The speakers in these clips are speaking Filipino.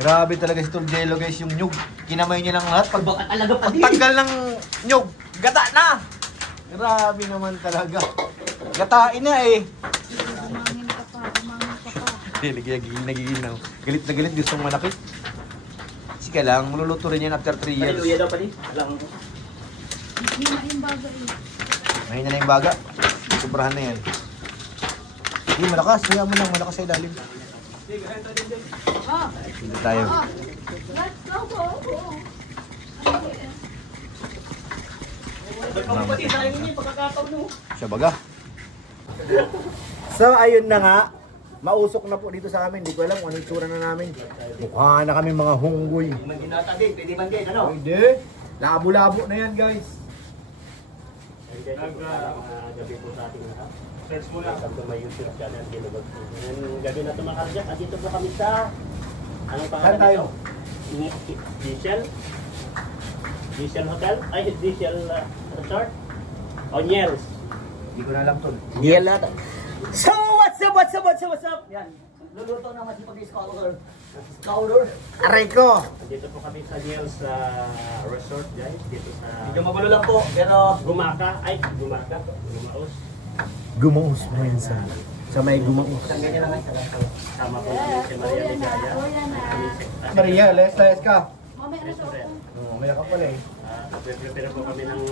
Grabe talaga si Tol Jello guys, yung nyug. Kinamay niya lang lahat. Baka talaga pa din. Pagtanggal ng nyug, gata na! Grabe naman talaga. Gatain na eh. Umangin ka pa. Nagiginaw. Galit na galit, gustong manakit. Sige lang, maluluto rin yan after 3 years. Paliluya daw pa din. Alam ko. Hindi na yung baga eh. Mahina na yung baga. Sobrahan na yan. Hindi, malakas. Kaya mo lang, malakas sa ilalim. Oh, Dito tayo. let's go. Pagpapati sa inyo yung pagkakataon mo. Siya baga. So, ayun na nga. Mausok na po dito sa amin. Hindi ko alam kung anong itsura na namin. Mukha na kami mga hunggoy. Pwede man ginatagay, pwede man din, ano? Pwede. Labo-labo na yan, guys. Gabi po sa ating lahat. Friends muna. Sabi may YouTube channel, Ginobag. Gabi na ito mga kardiyak. At dito po kami sa... Anong pangalan? Saan tayo? Diesel? Diesel Hotel? Ay, Diesel Resort? O Niels? Hindi ko na alam to. Niel natin. So, what's up? Yan. Luluto na masipag yung scholar. Aray ko! Dito po kami sa Niels Resort, guys. Dito sa... Medyo magulo lang po, pero Gumaka. Ay, Gumaka. Gumaos. Gumaus mo yan sa may gumaus. Isang ganyan lang. Tama po namin si Maria Ligaya. Maria, let's ka. Mamaya na siya. Oo, may ka pala eh. Prepare po kami ng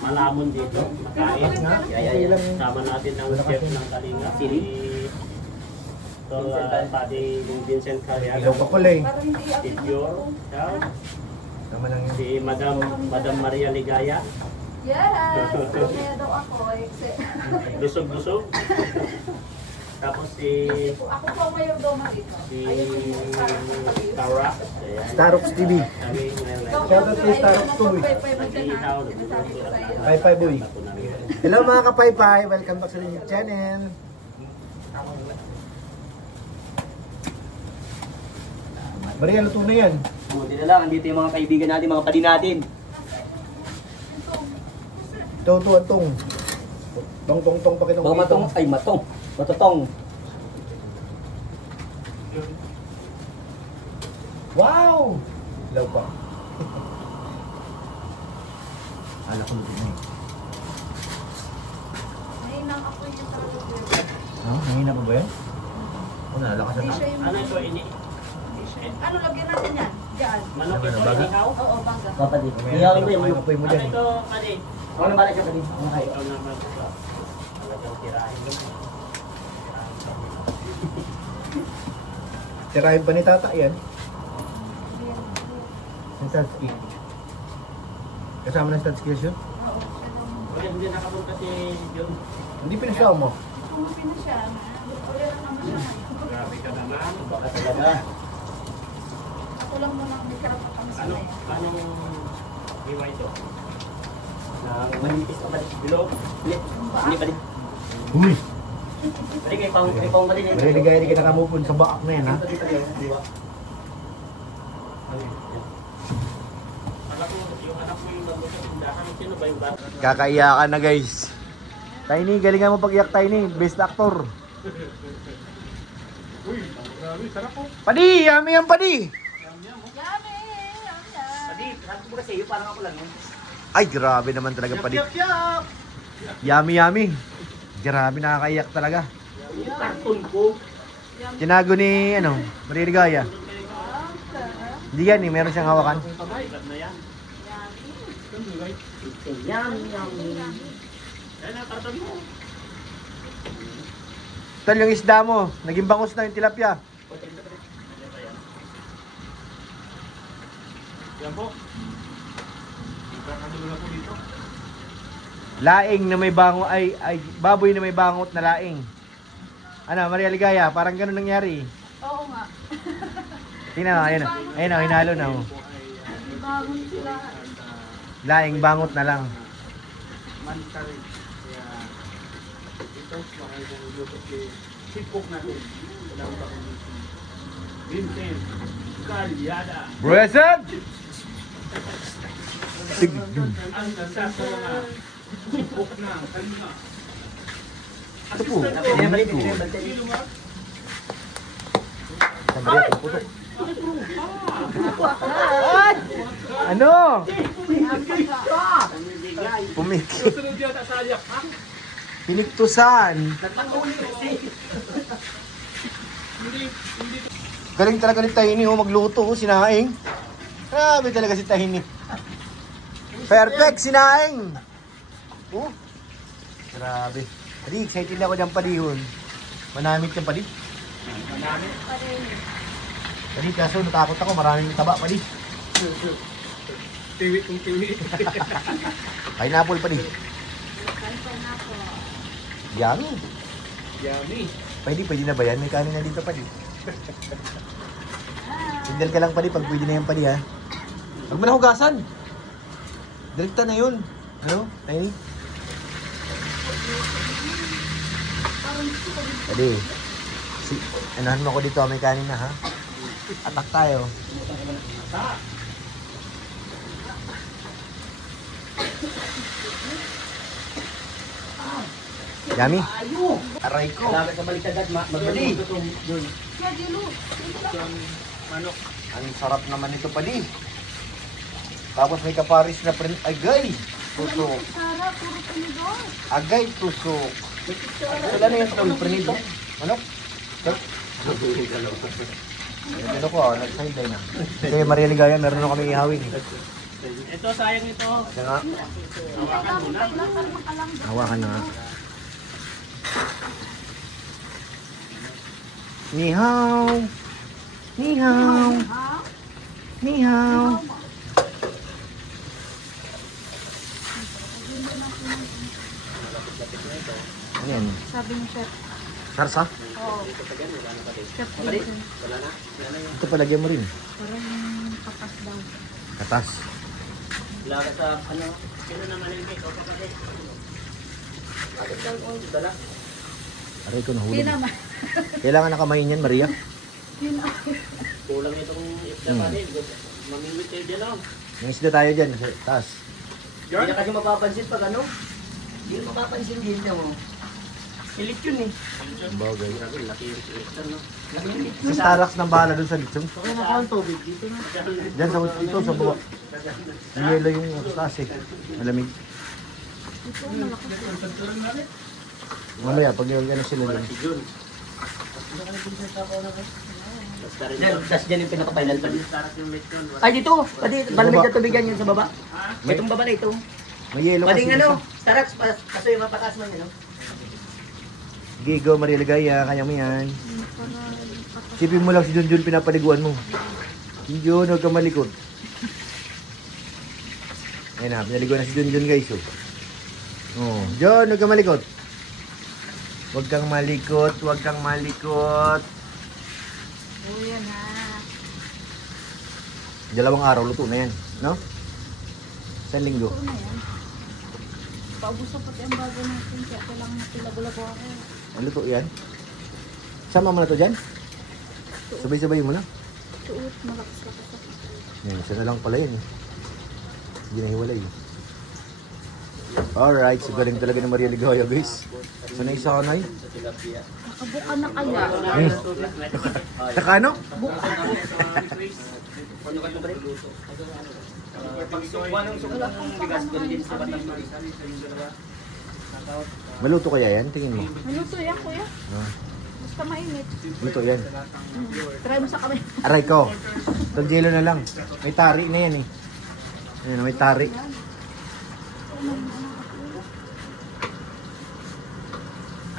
malamon dito. Makain. Sama natin ang chef ng Kalinga. Si Paddy Vincent Carriaga. Ilaw ka pala eh. Si Dior. Tama lang yun. Si Madam Maria Ligaya. Yes! Mamaya daw ako. Lusog-lusog. Tapos si Ako po ang mayordoma dito. Tara. Starox TV. Shoutout kay Starox Toy. Paypay Boy. Hello mga kapaypay. Welcome back sa YouTube channel. Maria, luto na yan. buti na lang, andito yung mga kaibigan natin, mga padi natin. Tong. Tong, pakitong. Baka matong, ay matong, matotong. Wow! Ilaw pa. Ala ko luto na eh. Ngayon lang ako yung talaga. Nangina pa ba yan? Nalakasan na. ano ito? Ano lagyan natin yan? Diyan. Manok ito, Baga? inihaw? Oo, bangga. Kapadi, hiyawin ko yung May apoy mo Ano dyan. ito, Paddy? Ako nang bala siya padi. Ikaw naman ito. Talagang tirahin mo. Tirahin pa ni tata yan. Yung Stansky. Kasama ng Stansky yun? Wala, hindi nakapunta si John. Hindi pinasama mo. Kumapin na siya. Wala lang naman siya. Grabe ka naman. Baka talaga. Ako lang muna ang magkarap at kami Ano? sila. Paano iwa ito? Nang manipis ka padi. Bilog? Hindi padi. Uy! Padi kayo pang padi. Mariligaya di ka nakamupon sa baak na yan ha. Padi, diba? Alam ko, yung anak mo yung bago sa tindahan. Sino ba yung bata? Kakaiyakan na guys. Tiny, galingan mo pag-iyak Tiny. Best actor. Uy, grabe, sarap po. Padi! Yummy yan Padi! Yummy! Padi, sabi ko kasi, parang ako lang. Ay grabe naman talaga Padi. Yummy. Grabe nakakaiyak talaga. Yung karton ko. Tinago ni Mariligaya. Hindi yan eh, meron siyang hawakan. Pagkailan na yan. Yum. Yan ang karton mo. Tol, yung isda mo, naging bangus na yung tilapia. Yan po. Kakadula po dito. Laing na may bango ay baboy na may bangot na laing. Ano, Maria Ligaya, parang ganun nangyari. Oo nga. Tingnan mo, ayun. Ayun oh, hinalo na oh. Bagon sila. Laing bangot na lang. Mansari. Kaya ito, makay ng luto kay sipok natin. Walang pakulitin. Vincent Calyada. Present! Ang nasa sa mga sipok na Kalinga. Ito po. Pwede na balik, pwede na balik. Maria, puputok. Ay! Ano? Pumikit. Piniktusan. Galing talaga ni Tahini, oh, magluto, oh, sinaing. Grabe talaga si Tahini. Perfect, sinaing. Oh, grabe. Padi, excited na ako dyan padihon. Manamit yung padi. Manamit pa rin. Padi, kaso natakot ako, maraming taba padi. Tiwit kong tiwit. Pineapple padi. Yummy. Yummy. Pwede na ba yan? May kanin na dito padi. Sindal ka lang padi pag pwede na yan padi ha. Huwag mo na hugasan. Direkta na yun. Ano? Tahini? Pwede. Anahan mo ko dito, may kanin na ha. Atak tayo. Yummy. Aray ko. Kailangan sa balik agad, magbali. Manok. Ang sarap naman ito padi. Tapos may kaparis na print. Agay! Tusok. Sarap, puro pinidor. Agay, tusok. Wala na yung tol, prinido. Manok? Ano ko, nag-side na. Kaya Maria Ligaya, meron na kami ihawin. Ito, sayang ito. Kaya nga, Hawakan mo na. hawakan na nga. Ni hao. Ni hao. Ni hao. Ano yan? Sabi ni Chef. Sarsa? Oo. Chef Jason. Ito palagyan mo rin. Parang kapas daw. Katas. Kailangan sa ano. Sino naman yung cake? O kapatid? Dala. Aray ko nahulog. Hindi naman. Kailangan nakamayin yan, Maria. Kulang itong isda pa din. Mamimit kayo dyan o. Yung isda tayo dyan, sa taas. Hindi na kasi mapapansin pag ano. Hindi na mapapansin din mo. Hilit yun eh. Bagay. Laki yung isda, no? Laki yun eh. Si Starax ng bahala dun sa litsong. Okay na ang tubig dito na. Diyan sa ito, sa baba. Yung yelo yung taas eh. Malamig. Ito, malakas. Mamaya, pag yung ano sila lang. Si Jun. Basta rin Then, tas dyan yung pinaka-final pa din. Taras yung lechon. Ay dito! Pati malamig na tubig yan yun sa baba. Itong baba na ito. May yelo Pati kasi ano, isa. Starax, kaso yung mapataas man yun. Gigo, Maria Ligaya, kanya mo yan. Para kapas. Sipin mo lang si Junjun pinapaliguan mo. Junjun, huwag kang malikot. Ayun na, pinaliguan na si Junjun guys. Oh, Jun, huwag kang malikot. Huwag kang malikot, huwag kang malikot. Oh, yan ha. 2 araw, luto na yan. No? Isang linggo. Ito na yan. Paubos na pati ang bago natin. Kaya kailangan natin lago-lago ako. Ang luto yan. Sama mo na to dyan. Sabay-sabay mo lang. Suot, malakas-lakas ako. Yan, isa na lang pala yan. Hindi na hiwalay. Alright, so galing talaga ng Maria Ligaya guys. So na isa ka na Nakabuka na kaya. Saka ano? Ano ka ito ba rin? Pag sukuan ng sukuan ng bigas, doon din sa batang tubig. Maluto kaya yan? Tingin mo. Maluto yan, kuya. Ah, Basta mainit. luto yan. Try mo sa kamay. Aray ko. Taljelo na lang. May tari na yan eh. Ayan, may tari.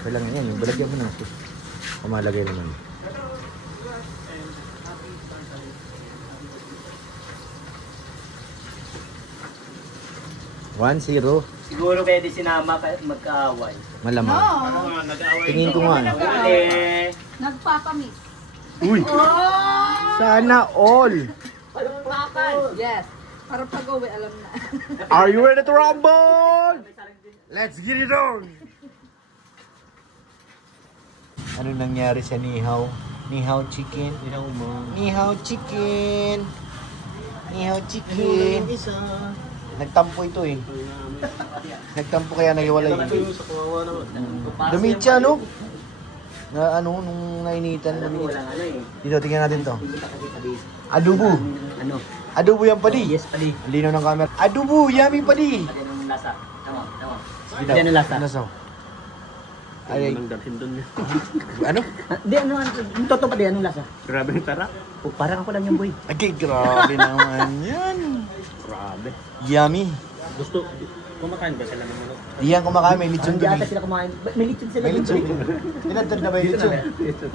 Kailangan yan. Yung balagyan mo na. Kamalagay naman. One, zero. Siguro kaya di sinama magkaaway. Malamang. No! Nag-aaway Tingin ko nga. Uli! Nagpapamiss. Uy! Sana all! Yes. Para pag-uwi, alam na. Are you ready to rumble? Let's get it on! Anong nangyari sa Nihaw? Nihaw chicken? Nihaw chicken! Nihaw chicken! Nagtampo ito eh. Nagtampo kaya nahiwalay. Sa kawawa naman. Damit siya, no? Na ano, nung nainitan. Alam mo, walang ano eh. Dito, tingnan natin to. Hindi kita kasi sabi. Adobo. Ano? Adobo yan padi. Yes, pali. Ang linaw ng camera. Adobo, yummy padi. Pati anong lasa. Tama, tama. Sige Pati anong lasa. Ano so? Ay, Anong dalhin doon niya? ano? Hindi, ano, yung totoo pa di, anong lasa? Grabe yung tara. Oh, parang ako lang yung boy. Okay, grabe naman yan. Grabe. Yummy. Gusto, kumakain ba sila ng manok? Di yan kumakain, may lechon Hindi doon ata eh. sila kumain. May lechon sila. May lechon. Tinatad na ba yung lechon?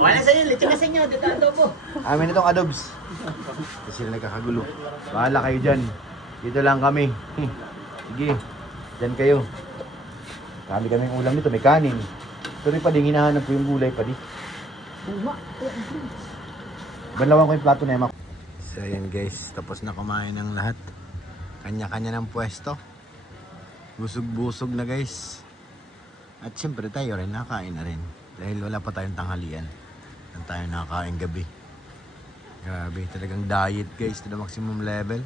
Wala sa'yo, lechon na sa inyo. Dito ato po. Amin itong adobs. Kasi sila nagkakagulo. Bahala kayo dyan. Dito lang kami. Sige, dyan kayo. Kami kaming ulam nito, may kanin. Ito rin pa din, hinahanap ko yung gulay pa di. Banlawan ko yung plato na yamak. So ayan guys, tapos na kumain ng lahat. Kanya-kanya ng pwesto. Busog-busog na guys. At siyempre tayo rin, nakain na rin. Dahil wala pa tayong tanghalian. Nang tayo nakakain gabi. Grabe, talagang diet guys to the maximum level.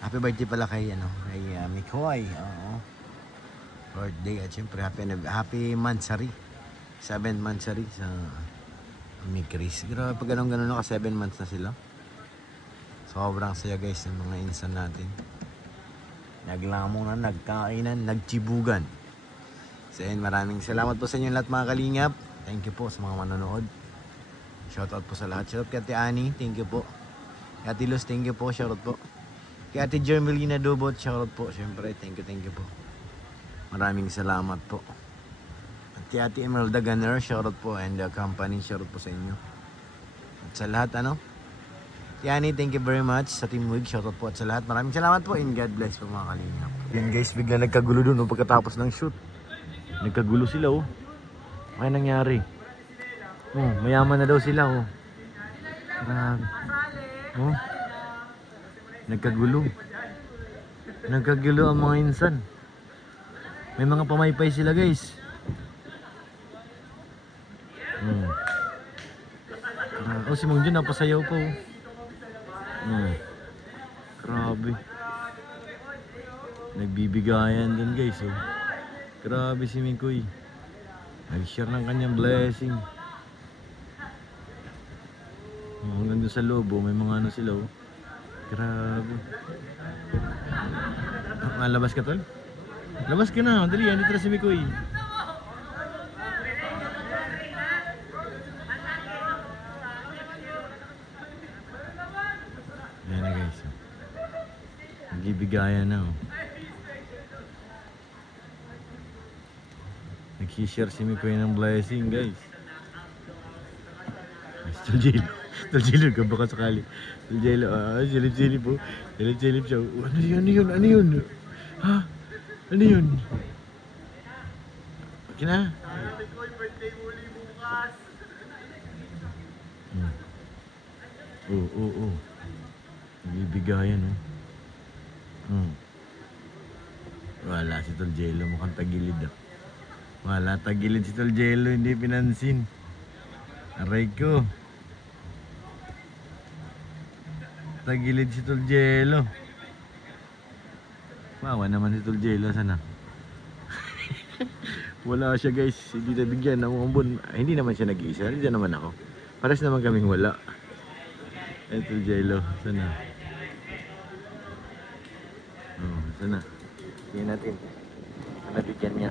Happy birthday pala kay Mikoy. Oo. Birthday at siyempre happy mansari. 7th mansari sa Chris. Grabe pag ganun naka 7 months na sila. Sobrang saya guys ng mga insan natin. Naglamunan, nagkainan, nagchibugan. So yun, maraming salamat po sa inyo lahat mga kalingap. Thank you po sa mga manonood. Shoutout po sa lahat. Shoutout kay Ate Annie, thank you po. Kay Ate Luz, thank you po. Shoutout po. Kay Ate Jermelina Dobot, shoutout po. Siyempre, thank you po. Maraming salamat po. At kay Ate Emeralda Gunner, shoutout po. And the company, shoutout po sa inyo. At sa lahat, Kay Annie, thank you very much. Sa Team Wig, shoutout po. At sa lahat, maraming salamat po. And God bless po mga kalingap. Yan guys, bigla nagkagulo dun pagkatapos ng shoot. Nagkagulo sila May nangyari. Mayaman na daw sila Grabe. Nagkagulo ang mga insan. May mga pamaypay sila guys. Si Mang Jun napasayaw pa Grabe. Nagbibigayan dun guys Grabe si Mikoy. Nag-share ng kanyang blessing. Hanggang doon sa loob may mga sila Grabe. Labas ka tol? Labas ka na, dali, andito na si Mikoy. Yan na guys. Nagbibigayan na Nag-share si Mikoy ng blessing guys. Tuljilo ka baka sakali. Tuljilo, silip-silip po. Silip-silip siya. Ano yun? Ha? Ano yun? Okay na? Oo. Nabibigayan Wala si Tuljilo, mukhang tagilid Wala tagilid si Tuljilo, hindi pinansin. Aray ko. Tagilid si Tuljelo. Wawa naman si Tuljelo sana. Wala siya guys, hindi nabigyan ng umbon. Hindi naman siya nag-iisa, hindi naman ako. Pares naman kaming wala. Tuljelo, sana. Sana. Tingnan natin. Nabigyan niya.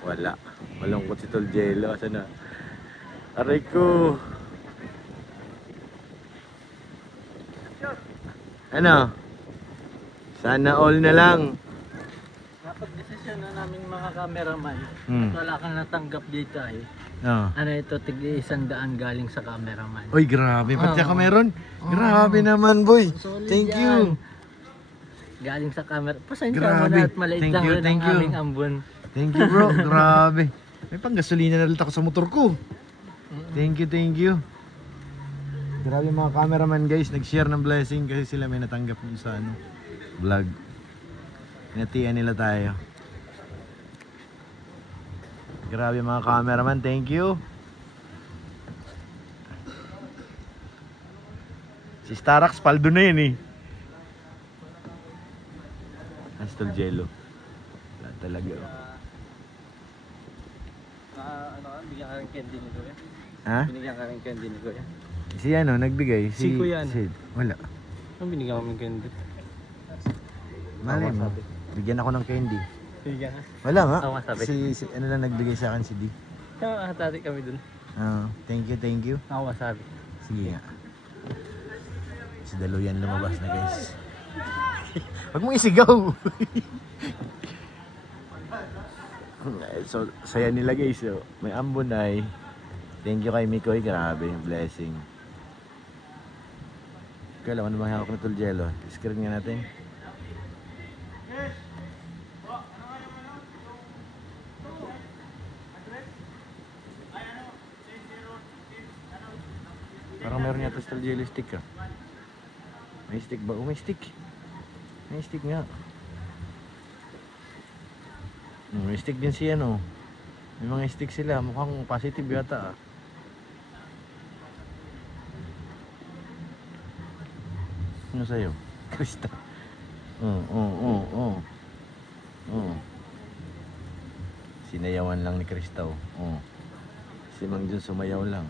Wala. Malungkot si Tuljelo, sana. Aray ko. Ano? Sana all na lang. Napag-desisyon na namin mga cameraman. Wala kang natanggap dito Ano ito, tigli 100 galing sa cameraman. Uy, grabe. Pati ka meron? Grabe naman, boy. Solid Thank yan. you. Galing sa camera. Pasensya mo Grabe. na at maliit Thank lang you, rin thank ang you. aming ambon. Thank you, bro. Grabe. May pang-gasolina na ulit ako sa motor ko. Thank you. Grabe mga cameraman guys, nag-share ng blessing kasi sila may natanggap dun sa vlog. Pinatian nila tayo. Grabe mga cameraman, thank you. Si Starax, paldo na yun Astol Jello. Wala talaga Bigyan ka ng candy ni Kuya. Ha? Binigyan ka ng candy ni Kuya. Si ano, nagbigay? Si Kuya ano? Sid. Wala. Anong binigyan kami ng candy? Malay mo. Bigyan ako ng candy. Binigyan ka? Wala nga. Oo, masabi. Si ano lang nagbigay sa akin si D. Kaya hatati kami dun. Thank you. Ako masabi. Sige nga. Si Daluyan lumabas na guys. Huwag mo isigaw. So, saya nila guys. So, may ambunay. Thank you kay Mikoy. Grabe, blessing. Kaya ano bang hawak na tuljelo? Screen nga natin. Parang meron yata sa tuljelo stick ah. May stick ba? Oh, may stick. May stick nga. May stick din siya no. May mga stick sila. Mukhang positive yata ah. Ano sa'yo? Krista. Sinayawan lang ni Krista oh. Si Mang Jun sumayaw lang.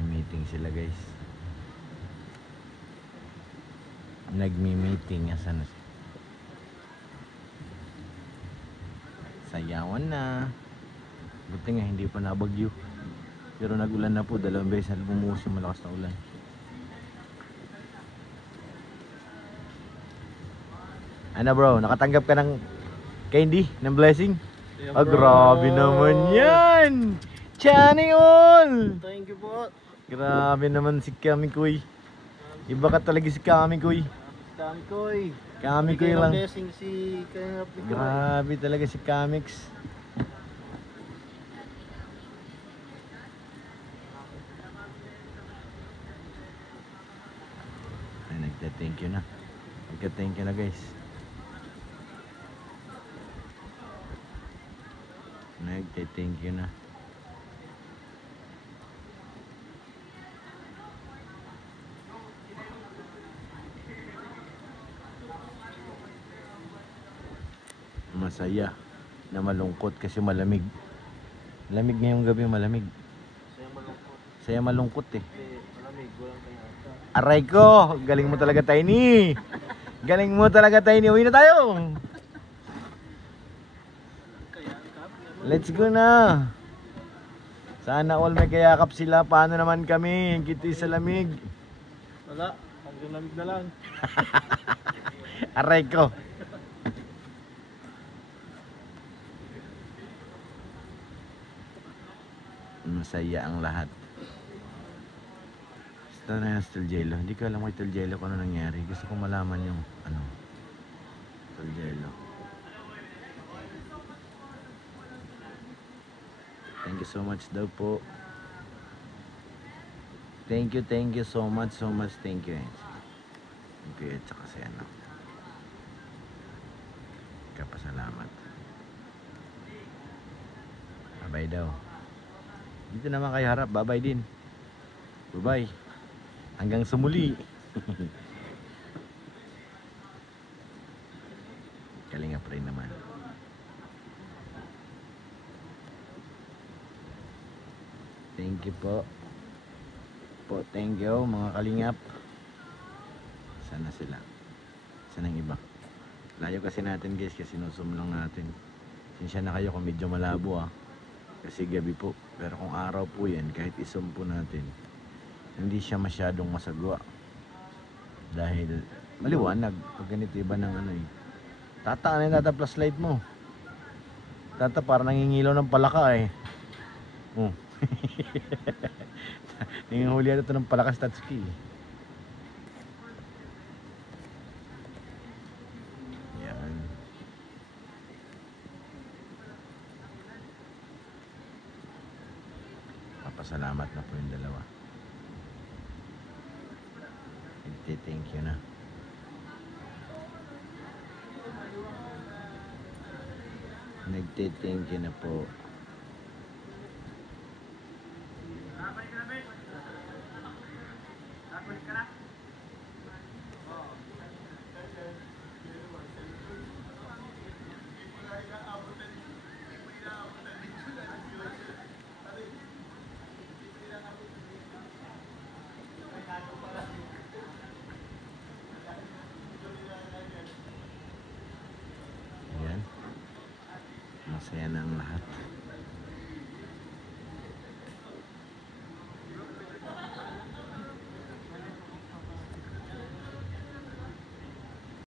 Meeting sila guys. Nagmi-meeting asan na sila? Sayawan na. Buti nga hindi pa nabagyo. Pero nagulan na po 2 beses na bumuhos yung malakas na ulan. Ano bro, nakatanggap ka ng candy, ng blessing? Yeah, Ah, grabe naman yan! Chani all! Thank you po. Grabe naman si Kamikoy. Iba ka talaga si Kamikoy. Kami Koy. Kamikoy lang. Blessing si Kaya Grabe talaga si Kamix. Ay, nagte-thank you na. Nagte-thank you na guys. Nagte-thank you na. Masaya na malungkot kasi malamig. Lamig ngayong gabi, malamig. Saya malungkot eh. Malamig, walang kayata. Aray ko, galing mo talaga Tiny. Galing mo talaga Tiny. Uwi na tayo. Let's go na. Sana all may kayakap sila. Paano naman kami? Kiti sa lamig. Wala, hanggang lamig na lang. Aray ko. Masaya ang lahat. Gusto na yung Tuljelo. Hindi ko alam kay Tuljelo kung ano nangyari. Gusto ko malaman yung ano Tuljelo. Thank you so much daw po. Thank you so much, thank you. Thank you at saka si ano. Kapasalamat. Bye daw. Dito naman kayo harap, bye din. Bye. Hanggang sa muli. Kalingap rin naman. Thank you po. Thank you mga kalingap. Sana sila. Sana ang iba. Layo kasi natin guys, kasi sinusum lang natin. Sinsya na kayo kung medyo malabo ah. Kasi gabi po. Pero kung araw po yan, kahit isum po natin, hindi siya masyadong masagwa. Dahil maliwanag. Pag ganito iba ng ano eh. Tata, ano yung tata plus light mo? Tata, parang nangingilaw ng palaka eh. Oh. Nanginghuli ito ng palaka sa Tatsuki eh. Yan. Papasalamat na po yung dalawa. Thank you na. Nagte-thank you na po. Masaya na ang lahat.